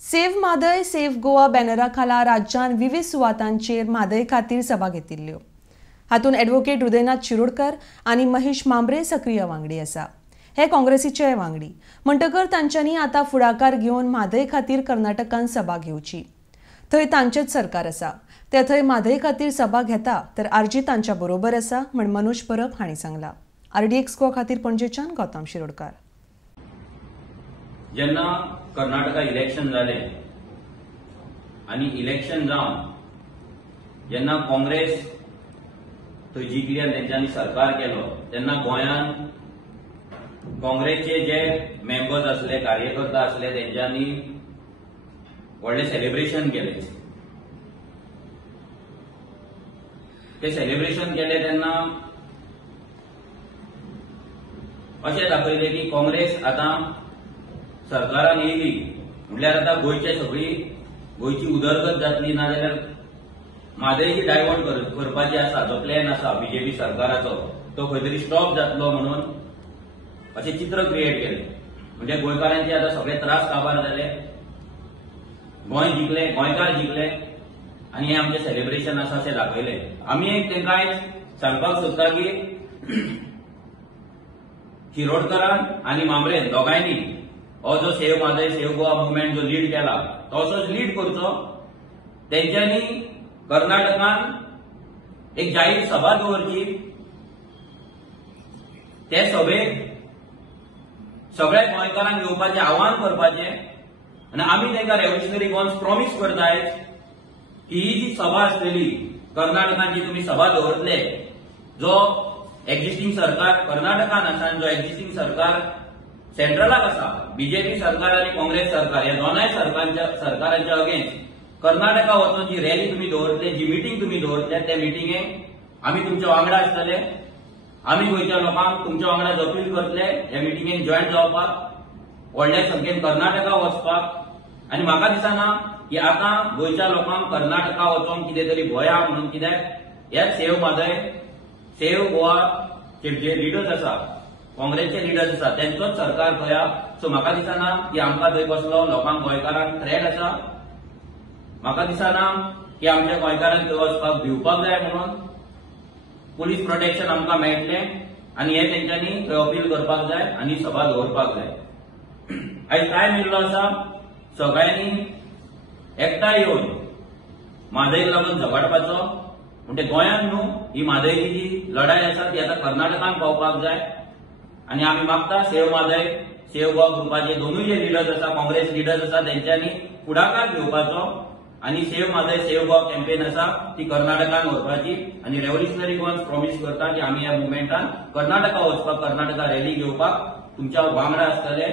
Save Mhadei save Goa बॅनरा खाला राज्यात विविध सुवातांचेर म्हादय खातीर सभा घेतिल्ल्यो। हातूंत एडव्होकेट हृदयनाथ शिरोडकर आनी महेश मांब्रे सक्रिय वांगडी आसा। हे काँग्रेसीचे वांगडी म्हणटकर तांच्यांनी आता फुडाकार घेवन म्हादय खातीर कर्नाटकांत सभा घेवची। थंय तांचेच सरकार आसा, ते थंय म्हादय खातीर सभा घेता तर आरजी तांच्या बरोबर आसा म्हण मनोज परब हांणी सांगला। RDX गोवा खातीर पणजेच्यान गौतम शिरोडकर। जेन्ना कर्नाटका इलेक्शन जाले आणि इलेक्शन जावन जेन्ना काँग्रेस थंय जिखली आनी तेंच्यांनी सरकार केलो तेन्ना गोंयांत काँग्रेसचे जे मेंबर्स आसले, कार्यकर्ता आसले, तेंच्यांनी व्हडले सेलिब्रेशन केले। ते सेलिब्रेशन केले तेन्ना अशें दाखयले की काँग्रेस आता सरकारान येयली म्हटल्यार आता गोंयची उदरगत जातली, नाजाल्यार म्हादयची डायवर्ट करपाची आसा जो प्लॅन आसा बीजेपी सरकाराचो तो खंय तरी स्टॉप जातलो म्हणून अशें चित्र क्रिएट केलें। म्हणजे गोंयकारांचे आता सगळे त्रास काबार जाले, गोंय जिखले, गोंयकार जिखले आनी हे आमचे सेलिब्रेशन आसा अशें दाखयले। आमी तेंकां सांगपाक सोदता की शिरोडकरान आनी मांब्रेन दोगांयनी हो जो save Mhadei save Goa movement जो लीड केला तो असोच लीड करचो। तेंच्यांनी कर्नाटकांत एक जाहीर सभा दवरची, ते सभेक सगळ्या गोंयकारांक येवपाचें आव्हान करपाचें आनी आमी तेंकां रेव्होल्युशनरी गोवन्स प्रॉमिस करताय की ही जी सभा आसतली कर्नाटकांत जी तुमी सभा दवरतले, जो एक्झिस्टिंग सरकार कर्नाटकांत आसा आनी जो एक्झिस्टिंग सरकार सेंट्रलाक आसा, बीजेपी सरकार आनी काँग्रेस सरकार ह्या दोनाय सरकारांच्या अगेन्स्ट कर्नाटका वचून जी रॅली तुमी दवरतले, जी मिटींग तुमी दवरतले, त्या मिटींगेक आमी तुमच्या वांगडा आसतले। आमी गोंयच्या लोकांक तुमच्या वांगडा अपील करतले ह्या मिटींगेक जॉयन जावपाक, व्हडल्या संख्येन कर्नाटका वचपाक। आनी म्हाका दिसना की आतां गोंयच्या लोकांक कर्नाटका वचोन कितें तरी भंय आहा म्हणून, कित्याक ह्या सेव्ह म्हादय सेव्ह गोवाचे जे लिडर्स आसा, काँग्रेसचे लिडर्स आसा, तेंचोच सरकार थंय आहा। सो म्हाका दिसना की आमकां थंय कसलो लोकांक गोंयकारांक थ्रेट आसा। म्हाका दिसना की आमच्या गोंयकारांक थंय वचपाक भिवपाक जाय म्हणून। पुलीस प्रोटेक्शन आमकां मेळटलें आनी हे तेंच्यांनी थंय अपील करपाक जाय आनी सभा दवरपाक जाय। आयज टायम येयल्लो आसा सगळ्यांनी एकठांय येवन म्हादयक लागून झगडपाचो। म्हणजे गोंयांत न्हू, ही म्हादयची जी लढाई आसा ती आता कर्नाटकांत पावपाक जाय। आनी आमी मागता सेव्ह म्हादय सेव्ह गोवा ग्रुपाचे दोनूय जे लिडर्स आसा, काँग्रेस लिडर्स आसा, तेंच्यांनी फुडाकार घेवपाचो आनी save Mhadei save Goa campaign आसा ती कर्नाटकांत व्हरपाची। आनी रेव्होल्युशनरी गोवन्स प्रॉमिस करता की आमी ह्या मुवमेंटान कर्नाटका वचपाक, कर्नाटका रॅली घेवपाक तुमच्या वांगडा आसतले।